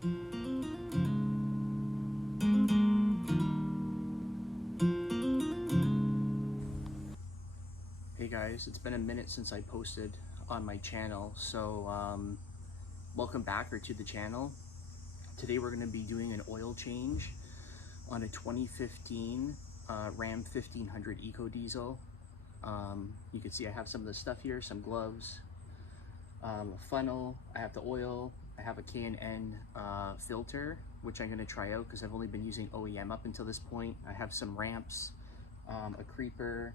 Hey guys, it's been a minute since I posted on my channel, so welcome back to the channel. Today we're going to be doing an oil change on a 2015 Ram 1500 EcoDiesel. You can see I have some of the stuff here, some gloves, a funnel, I have the oil, I have a K&N filter, which I'm going to try out because I've only been using OEM up until this point. I have some ramps, a creeper,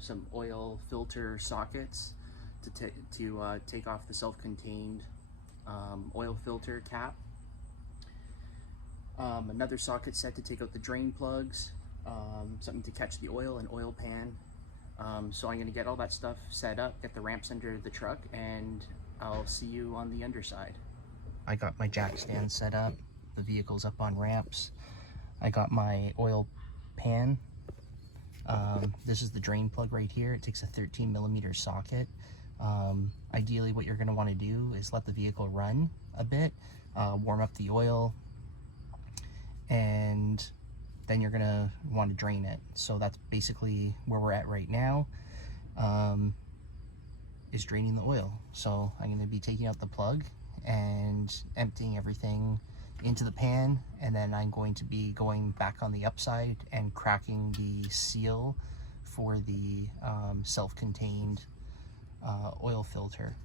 some oil filter sockets to take off the self-contained oil filter cap, another socket set to take out the drain plugs, something to catch the oil, an oil pan. So I'm going to get all that stuff set up, get the ramps under the truck, and I'll see you on the underside. I got my jack stand set up, the vehicle's up on ramps. I got my oil pan. This is the drain plug right here. It takes a 13mm socket. Ideally what you're going to want to do is let the vehicle run a bit, warm up the oil, and then you're going to want to drain it. So that's basically where we're at right now, is draining the oil. So I'm going to be taking out the plug and emptying everything into the pan, and then I'm going to be going back on the upside and cracking the seal for the self-contained oil filter.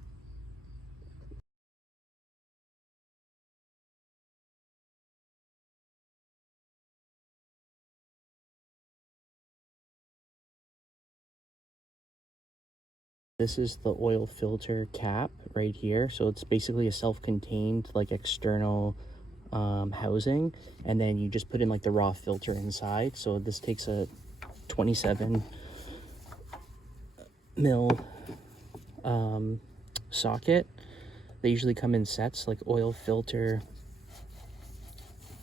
This is the oil filter cap right here. So it's basically a self-contained, like, external housing, and then you just put in like the raw filter inside. So this takes a 27mm socket. They usually come in sets, like oil filter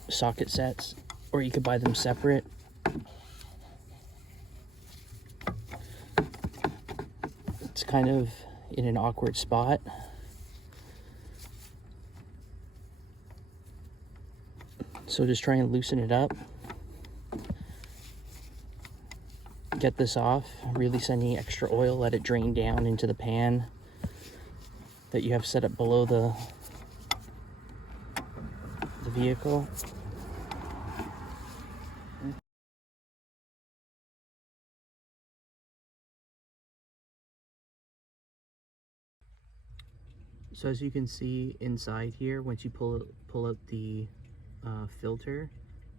socket sets, or you could buy them separate. It's kind of in an awkward spot. So just try and loosen it up. Get this off, release any extra oil, let it drain down into the pan that you have set up below the vehicle. So as you can see inside here, once you pull out the filter,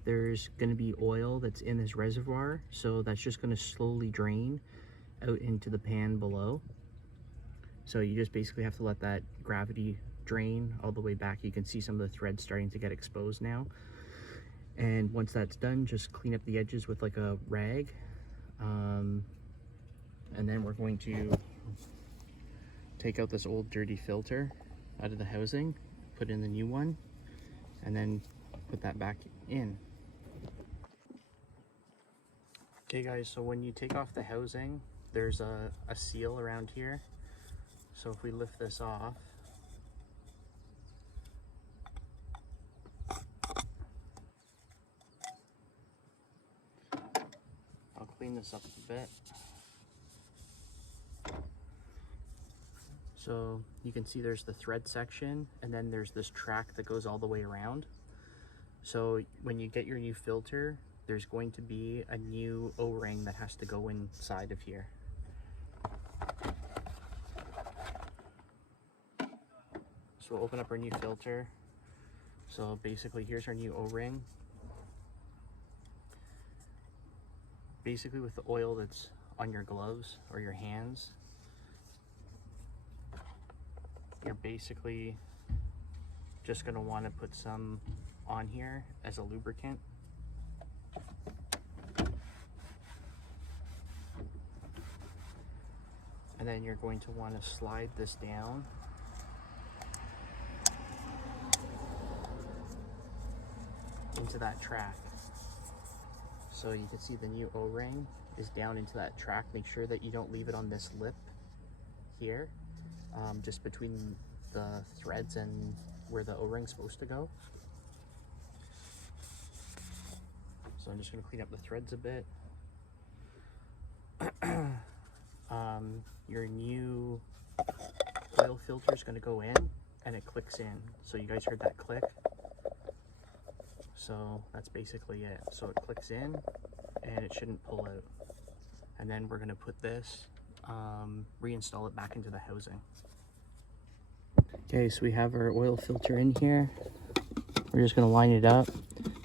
there's going to be oil that's in this reservoir, so that's just going to slowly drain out into the pan below. So you just basically have to let that gravity drain all the way back. You can see some of the threads starting to get exposed now, and once that's done, just clean up the edges with like a rag, and then we're going to take out this old dirty filter out of the housing, put in the new one, and then put that back in. Okay guys, so when you take off the housing, there's a seal around here. So if we lift this off, I'll clean this up a bit. So you can see there's the thread section, and then there's this track that goes all the way around. So when you get your new filter, there's going to be a new O-ring that has to go inside of here. So we'll open up our new filter. So basically here's our new O-ring. Basically with the oil that's on your gloves or your hands, you're basically just going to want to put some on here as a lubricant. And then you're going to want to slide this down into that track. So you can see the new O-ring is down into that track. Make sure that you don't leave it on this lip here, just between the threads and where the O-ring's supposed to go. So I'm just going to clean up the threads a bit. Your new oil filter is going to go in and it clicks in. So you guys heard that click. So that's basically it. So it clicks in and it shouldn't pull out. And then we're going to put this, reinstall it back into the housing. Okay, so we have our oil filter in here. We're just going to line it up.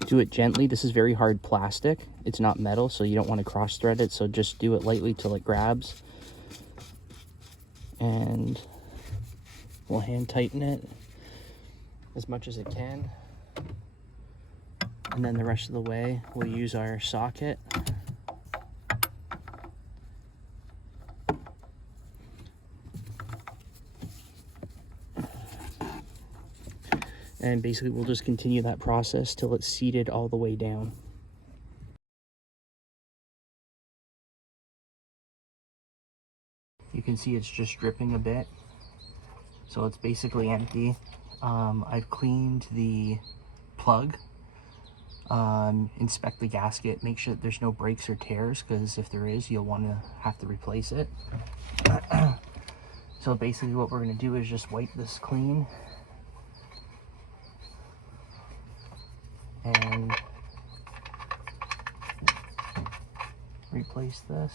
Do it gently. This is very hard plastic. It's not metal, so you don't want to cross thread it. So just do it lightly till it grabs. And we'll hand tighten it as much as it can. And then the rest of the way, we'll use our socket. And basically we'll just continue that process till it's seated all the way down. You can see it's just dripping a bit. So it's basically empty. I've cleaned the plug. Inspect the gasket, make sure that there's no breaks or tears, because if there is, you'll want to have to replace it. So basically what we're going to do is just wipe this clean. And replace this.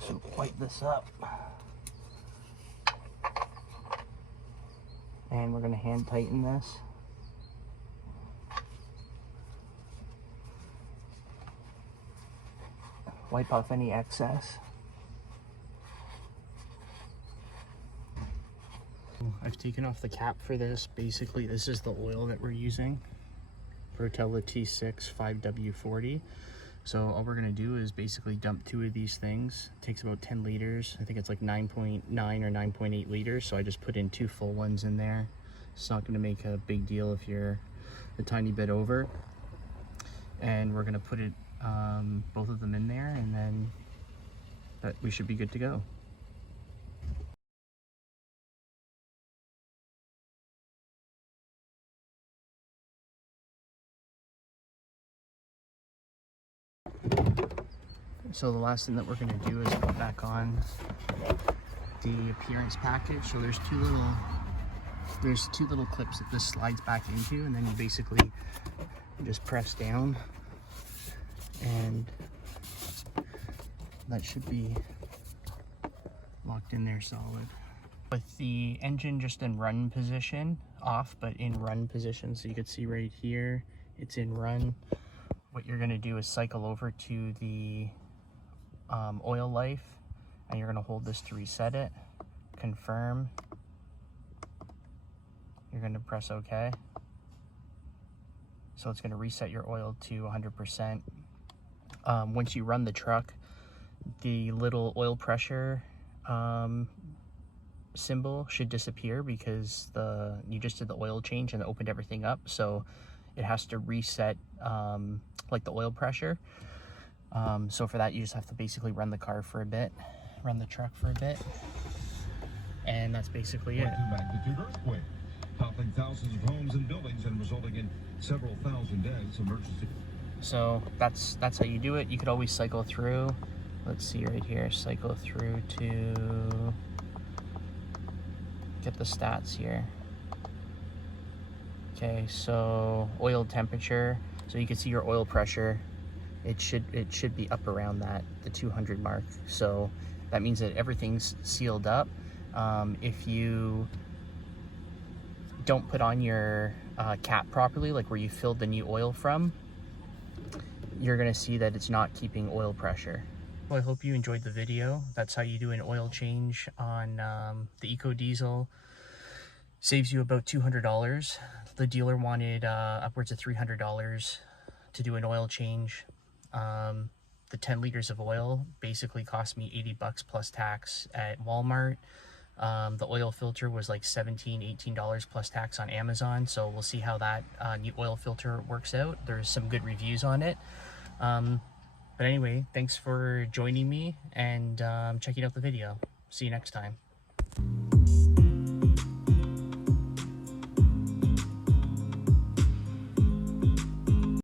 So wipe this up. And we're going to hand tighten this. Wipe off any excess. I've taken off the cap for this. Basically, this is the oil that we're using. Rotella T6 5W40. So all we're going to do is basically dump 2 of these things. It takes about 10 liters. I think it's like 9.9 or 9.8 liters. So I just put in 2 full ones in there. It's not going to make a big deal if you're a tiny bit over. And we're going to put it, both of them in there, and then we should be good to go. So the last thing that we're going to do is put back on the appearance package. So there's two little clips that this slides back into, and then you basically just press down, and that should be locked in there solid. With the engine just in run position, off, but in run position, so you can see right here, it's in run. What you're going to do is cycle over to the oil life, and you're going to hold this to reset it, confirm, you're going to press OK. So it's going to reset your oil to 100%. Once you run the truck, the little oil pressure symbol should disappear, because you just did the oil change and it opened everything up, so it has to reset like the oil pressure. So for that, you just have to basically run the car for a bit, run the truck for a bit, and that's basically it. Magnitude earthquake, toppling thousands of homes and buildings and resulting in several thousand deaths. Emergency. So that's how you do it. You could always cycle through. Let's see right here, cycle through to get the stats here. Okay, so oil temperature. So you can see your oil pressure. It should be up around the 200 mark. So that means that everything's sealed up. If you don't put on your cap properly, like where you filled the new oil from, you're gonna see that it's not keeping oil pressure. Well, I hope you enjoyed the video. That's how you do an oil change on the EcoDiesel. Saves you about $200. The dealer wanted upwards of $300 to do an oil change. The 10 liters of oil basically cost me $80 plus tax at Walmart. The oil filter was like $17–18 plus tax on Amazon, so we'll see how that new oil filter works out. There's some good reviews on it. But anyway, thanks for joining me and checking out the video. See you next time.